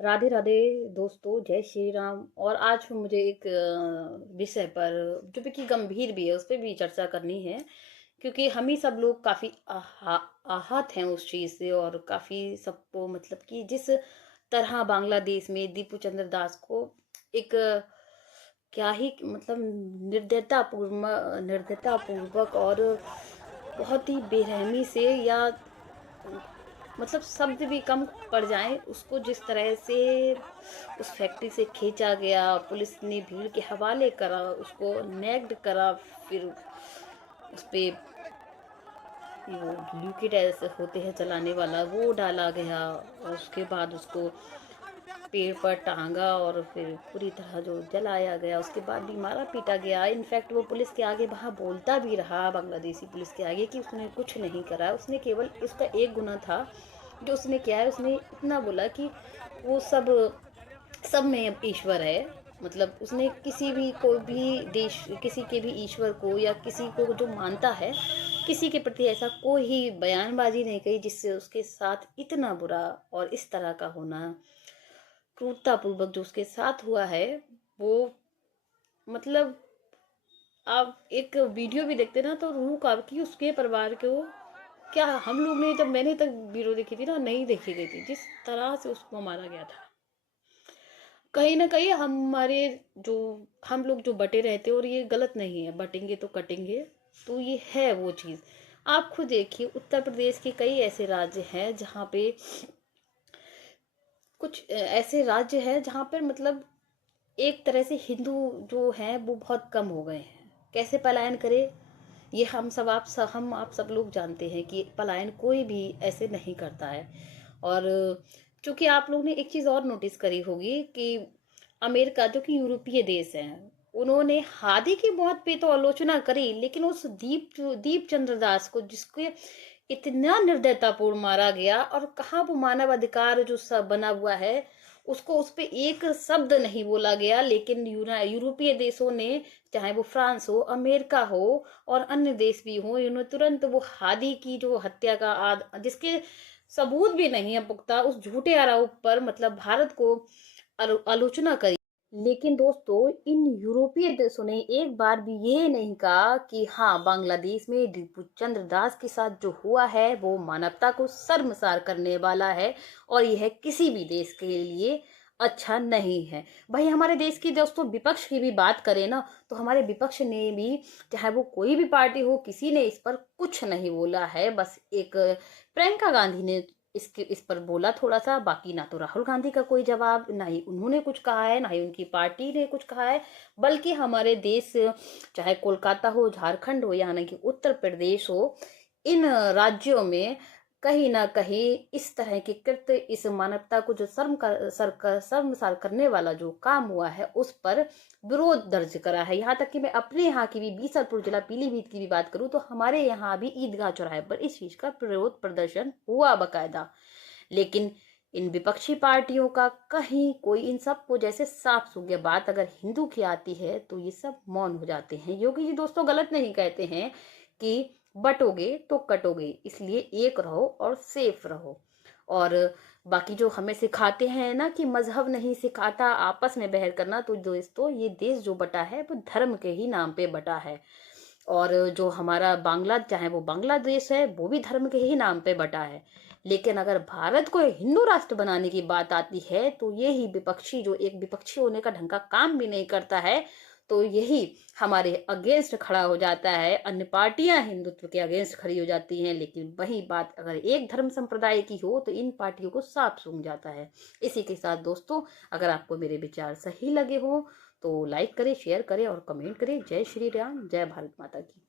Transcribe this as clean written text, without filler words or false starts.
राधे राधे दोस्तों, जय श्री राम। और आज मुझे एक विषय पर जो कि गंभीर भी है उस पर भी चर्चा करनी है, क्योंकि हम ही सब लोग काफ़ी आहत हैं उस चीज़ से। और काफ़ी सबको मतलब कि जिस तरह बांग्लादेश में दीपू चंद्र दास को एक क्या ही मतलब निर्दयता पूर्वक और बहुत ही बेरहमी से, या मतलब शब्द भी कम पड़ जाए, उसको जिस तरह से उस फैक्ट्री से खींचा गया, पुलिस ने भीड़ के हवाले करा, उसको नेग्ड करा, फिर उस पे वो लिक्विड ऐसे होते हैं चलाने वाला, वो डाला गया, और उसके बाद उसको पेड़ पर टांगा और फिर पूरी तरह जो जलाया गया। उसके बाद भी मारा पीटा गया। इनफैक्ट वो पुलिस के आगे वहाँ बोलता भी रहा, बांग्लादेशी पुलिस के आगे, कि उसने कुछ नहीं करा, उसने केवल उसका एक गुना था जो उसने किया है। उसने इतना बोला कि वो सब में ईश्वर है। मतलब उसने किसी भी कोई भी देश, किसी के भी ईश्वर को या किसी को जो मानता है, किसी के प्रति ऐसा कोई ही बयानबाजी नहीं कही जिससे उसके साथ इतना बुरा और इस तरह का होना, क्रूरतापूर्वक जो उसके साथ हुआ है। वो मतलब आप एक वीडियो भी देखते ना तो रूह कांपती उसके परिवार को। क्या हम लोग ने, जब मैंने तक वीडियो देखी थी ना, नहीं देखी गई थी जिस तरह से उसको मारा गया था। कहीं ना कहीं हमारे जो हम लोग जो बटे रहते हैं, और ये गलत नहीं है, बटेंगे तो कटेंगे, तो ये है वो चीज़। आप खुद देखिए, उत्तर प्रदेश के कई ऐसे राज्य हैं जहाँ पे कुछ ऐसे राज्य हैं जहाँ पर मतलब एक तरह से हिंदू जो हैं वो बहुत कम हो गए हैं। कैसे पलायन करें, ये हम आप सब लोग जानते हैं कि पलायन कोई भी ऐसे नहीं करता है। और चूंकि आप लोग ने एक चीज़ और नोटिस करी होगी कि अमेरिका, जो कि यूरोपीय देश है, उन्होंने हादी की मौत पे तो आलोचना करी, लेकिन उस दीप चंद्र दास को, जिसके इतना निर्दयतापूर्ण मारा गया, और कहाँ वो मानव अधिकार जो सब बना हुआ है, उसको उस पे एक शब्द नहीं बोला गया। लेकिन यूरोपीय देशों ने, चाहे वो फ्रांस हो, अमेरिका हो, और अन्य देश भी हो, इन्होंने तुरंत वो हादी की जो हत्या का जिसके सबूत भी नहीं है पुख्ता, उस झूठे आरोप पर मतलब भारत को आलोचना करी। लेकिन दोस्तों, इन यूरोपीय देशों ने एक बार भी ये नहीं कहा कि हाँ, बांग्लादेश में दीपू चंद्र दास के साथ जो हुआ है वो मानवता को शर्मसार करने वाला है, और यह किसी भी देश के लिए अच्छा नहीं है। भाई, हमारे देश की दोस्तों विपक्ष की भी बात करें ना, तो हमारे विपक्ष ने भी, चाहे वो कोई भी पार्टी हो, किसी ने इस पर कुछ नहीं बोला है। बस एक प्रियंका गांधी ने इस पर बोला थोड़ा सा, बाकी ना तो राहुल गांधी का कोई जवाब, ना ही उन्होंने कुछ कहा है, ना ही उनकी पार्टी ने कुछ कहा है। बल्कि हमारे देश, चाहे कोलकाता हो, झारखंड हो, या ना कि उत्तर प्रदेश हो, इन राज्यों में कहीं ना कहीं इस तरह के कृत्य, इस मानवता को जो शर्मसार करने वाला जो काम हुआ है, उस पर विरोध दर्ज करा है। यहाँ तक कि मैं अपने यहाँ की भी, बीसलपुर जिला पीलीभीत की भी बात करूँ, तो हमारे यहाँ भी ईदगाह चौराहे पर इस चीज का विरोध प्रदर्शन हुआ बकायदा। लेकिन इन विपक्षी पार्टियों का कहीं कोई, इन सब को जैसे साफ सूख गया। बात अगर हिंदू की आती है तो ये सब मौन हो जाते हैं। योगी जी दोस्तों गलत नहीं कहते हैं कि बटोगे तो कटोगे, इसलिए एक रहो और सेफ रहो। और बाकी जो हमें सिखाते हैं ना कि मजहब नहीं सिखाता आपस में बहर करना, तो दोस्तों ये देश जो बटा है वो धर्म के ही नाम पे बटा है। और जो हमारा चाहे वो बांग्लादेश है, वो भी धर्म के ही नाम पे बटा है। लेकिन अगर भारत को हिंदू राष्ट्र बनाने की बात आती है, तो ये ही विपक्षी, जो एक विपक्षी होने का ढंग का काम भी नहीं करता है, तो यही हमारे अगेंस्ट खड़ा हो जाता है। अन्य पार्टियां हिंदुत्व के अगेंस्ट खड़ी हो जाती हैं, लेकिन वही बात अगर एक धर्म संप्रदाय की हो तो इन पार्टियों को साफ सूझ जाता है। इसी के साथ दोस्तों, अगर आपको मेरे विचार सही लगे हो तो लाइक करें, शेयर करें और कमेंट करें। जय श्री राम, जय भारत माता की।